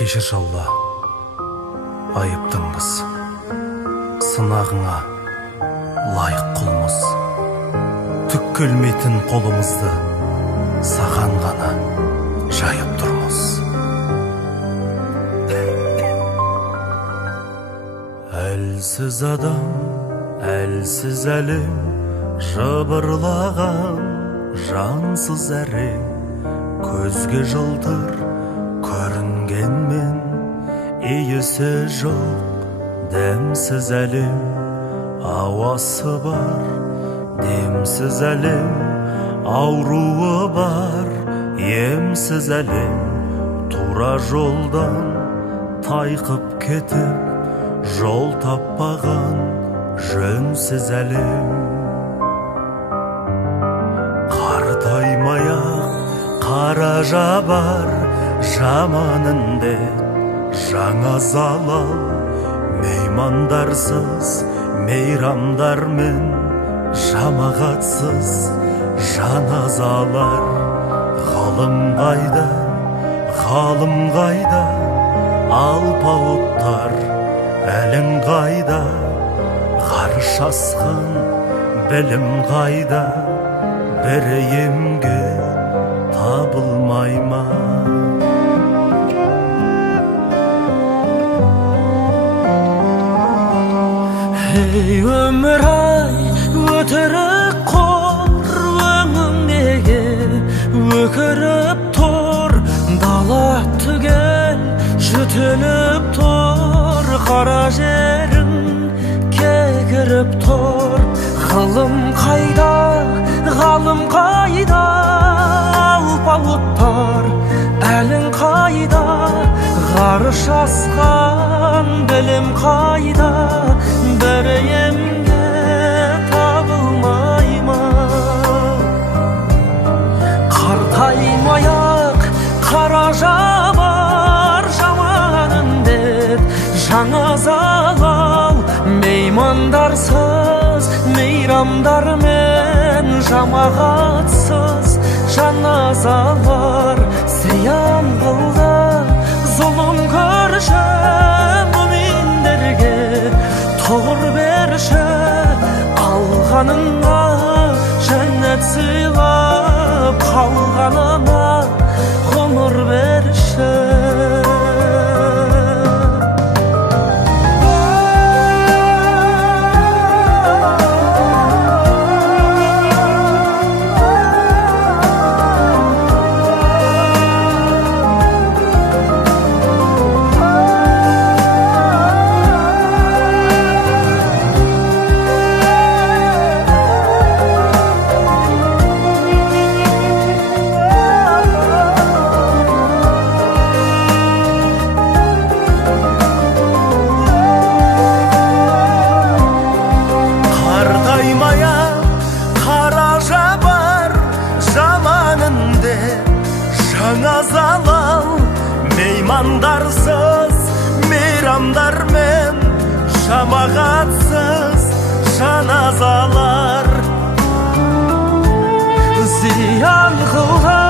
Кешірші Алла, айыптыңбыз, сынағыңа лайық құлмыз. Түк келмейтін қолымызды саған ғана жайып тұрмыз. Әлсіз адам, әлсіз әлем, жыбырлаған жансыз әрең, көзге жылтыр көрінгенмен иісі жоқ дәмсіз әлем, ауасы бар демсіз әлем, ауруы бар емсіз әлем, тура жолдан тайқып кетіп жол таппаған жөнсіз әлем. Қартаймай-ақ қара жабар жаман індет, жаңа залал, меймандарсыз мейрамдармен, жамағатсыз жаназалар. Ғылым қайда, ғалым қайда, алпауыттар әлің қайда, ғарыш асқан білім қайда, бірі емге табылмай ма? Ей өмір-ай, өтірік қор, өңіңдегі өкіріп тұр, дала түгел жүтіліп тұр, қара жерің кекіріп тұр. Ғылым қайда, ғалым қайда, алпауыттар әлің қайда, ғарыш асқан білім қайда, бірі емге табылмай ма? Қартаймай-ақ қара жабар жаман індет, жаңа залал, меймандарсыз мейрамдармен, жамағатсыз жаназалар. Зиян қылды зұлым көрші мүминдерге, тұғыр берші алғаныңа, жәннат сыйлап қалғанына ғұмыр берші. Жаңа залал, меймандарсыз мейрамдармен, жамағатсыз жаназалар. Зиян қылған